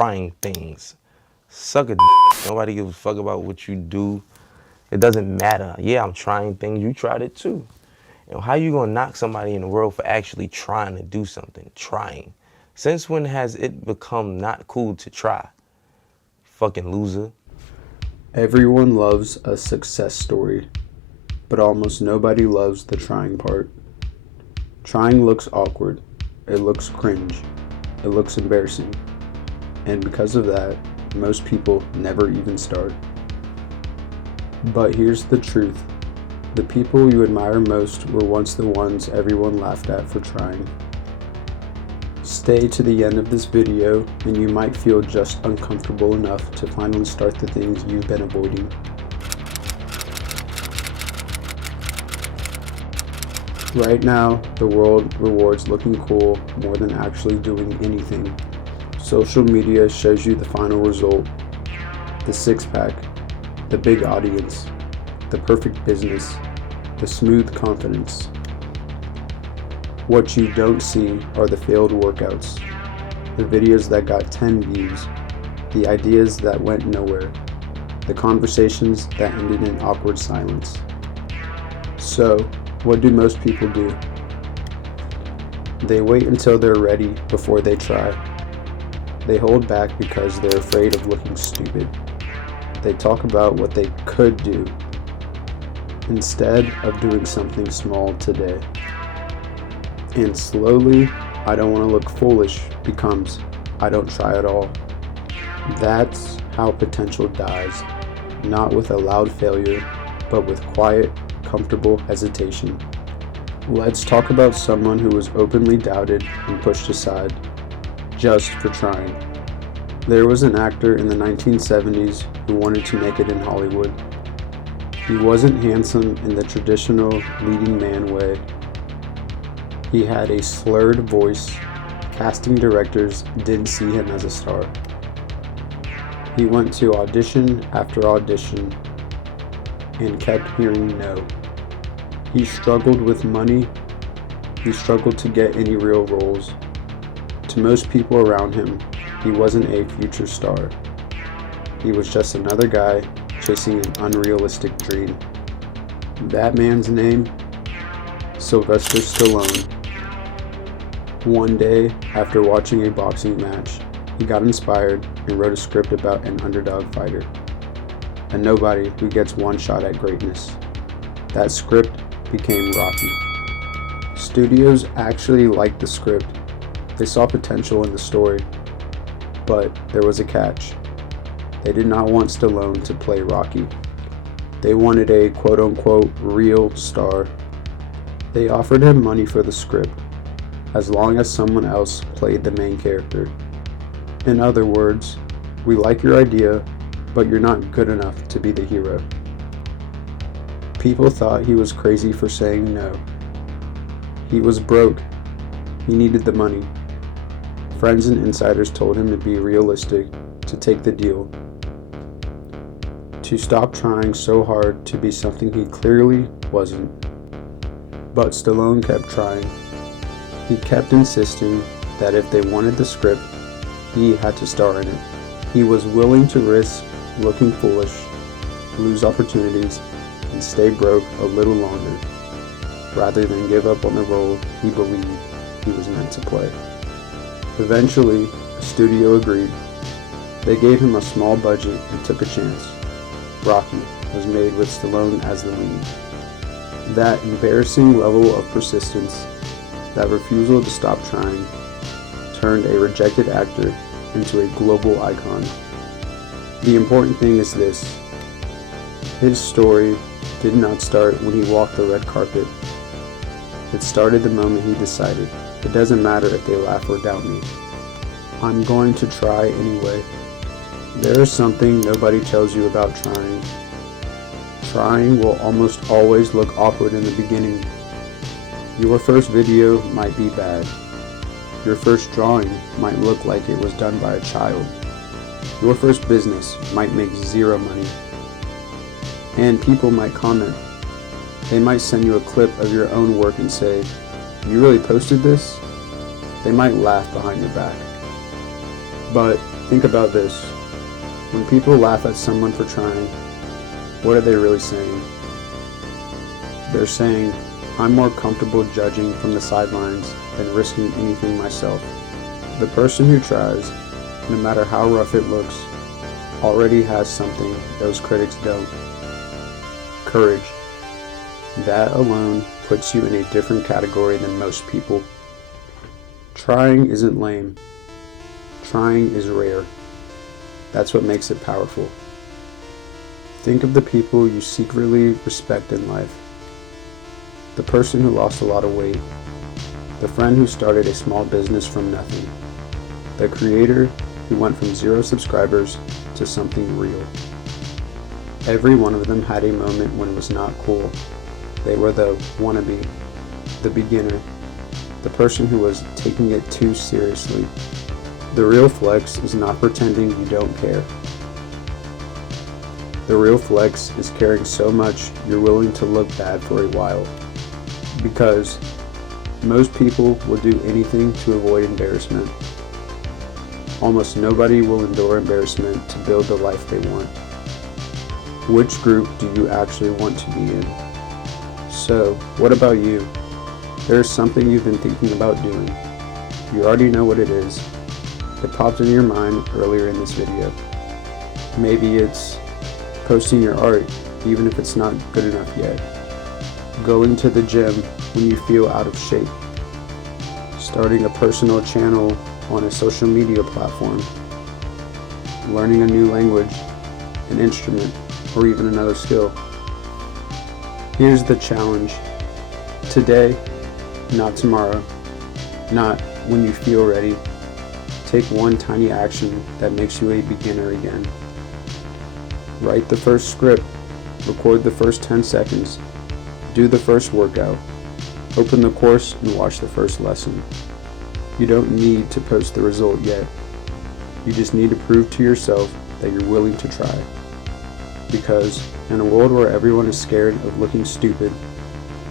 trying things. Suck a Nobody gives a fuck about what you do. It doesn't matter. Yeah, I'm trying things. You tried it too. How you gonna knock somebody in the world for actually trying to do something? Trying. Since when has it become not cool to try? Fucking loser. Everyone loves a success story, but almost nobody loves the trying part. Trying looks awkward. It looks cringe. It looks embarrassing. And because of that, most people never even start. But here's the truth. The people you admire most were once the ones everyone laughed at for trying. Stay to the end of this video and you might feel just uncomfortable enough to finally start the things you've been avoiding. Right now, the world rewards looking cool more than actually doing anything. Social media shows you the final result, the six-pack, the big audience, the perfect business, the smooth confidence. What you don't see are the failed workouts, the videos that got 10 views, the ideas that went nowhere, the conversations that ended in awkward silence. So, what do most people do? They wait until they're ready before they try. They hold back because they're afraid of looking stupid. They talk about what they could do instead of doing something small today. And slowly, I don't want to look foolish becomes I don't try at all. That's how potential dies, not with a loud failure, but with quiet, comfortable hesitation. Let's talk about someone who was openly doubted and pushed aside just for trying. There was an actor in the 1970s who wanted to make it in Hollywood. He wasn't handsome in the traditional leading man way. He had a slurred voice. Casting directors didn't see him as a star. He went to audition after audition and kept hearing no. He struggled with money. He struggled to get any real roles. To most people around him, he wasn't a future star. He was just another guy chasing an unrealistic dream. That man's name? Sylvester Stallone. One day, after watching a boxing match, he got inspired and wrote a script about an underdog fighter, a nobody who gets one shot at greatness. That script became Rocky. Studios actually liked the script. They saw potential in the story, but there was a catch. They did not want Stallone to play Rocky. They wanted a quote-unquote real star. They offered him money for the script, as long as someone else played the main character. In other words, we like your idea, but you're not good enough to be the hero. People thought he was crazy for saying no. He was broke. He needed the money. Friends and insiders told him to be realistic, to take the deal, to stop trying so hard to be something he clearly wasn't. But Stallone kept trying. He kept insisting that if they wanted the script, he had to star in it. He was willing to risk looking foolish, lose opportunities, and stay broke a little longer, rather than give up on the role he believed he was meant to play. Eventually, the studio agreed. They gave him a small budget and took a chance. Rocky was made with Stallone as the lead. That embarrassing level of persistence, that refusal to stop trying, turned a rejected actor into a global icon. The important thing is this: his story did not start when he walked the red carpet. It started the moment he decided, it doesn't matter if they laugh or doubt me. I'm going to try anyway. There is something nobody tells you about trying. Trying will almost always look awkward in the beginning. Your first video might be bad. Your first drawing might look like it was done by a child. Your first business might make zero money. And people might comment. They might send you a clip of your own work and say, "You really posted this?" They might laugh behind your back. But Think about this. When people laugh at someone for trying, what are they really saying? They're saying, I'm more comfortable judging from the sidelines than risking anything myself. The person who tries, no matter how rough it looks, already has something those critics don't. Courage. That alone puts you in a different category than most people. Trying isn't lame. Trying is rare. That's what makes it powerful. Think of the people you secretly respect in life. The person who lost a lot of weight. The friend who started a small business from nothing. The creator who went from 0 subscribers to something real. Every one of them had a moment when it was not cool. They were the wannabe, the beginner, the person who was taking it too seriously. The real flex is not pretending you don't care. The real flex is caring so much you're willing to look bad for a while. Because most people will do anything to avoid embarrassment. Almost nobody will endure embarrassment to build the life they want. Which group do you actually want to be in? So, what about you? There's something you've been thinking about doing. You already know what it is. It popped in your mind earlier in this video. Maybe it's posting your art, even if it's not good enough yet. Going to the gym when you feel out of shape. Starting a personal channel on a social media platform. Learning a new language, an instrument, or even another skill. Here's the challenge. Today, not tomorrow, not when you feel ready. Take one tiny action that makes you a beginner again. Write the first script, record the first 10 seconds, do the first workout, open the course and watch the first lesson. You don't need to post the result yet. You just need to prove to yourself that you're willing to try. Because in a world where everyone is scared of looking stupid,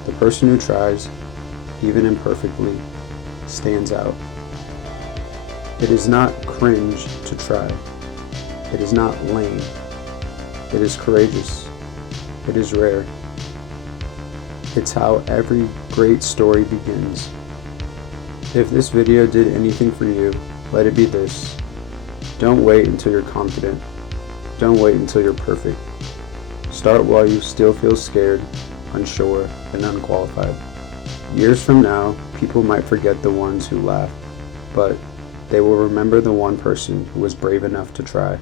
the person who tries, even imperfectly, stands out. It is not cringe to try. It is not lame. It is courageous. It is rare. It's how every great story begins. If this video did anything for you, let it be this. Don't wait until you're confident. Don't wait until you're perfect. Start while you still feel scared, unsure, and unqualified. Years from now, people might forget the ones who laughed, but they will remember the one person who was brave enough to try.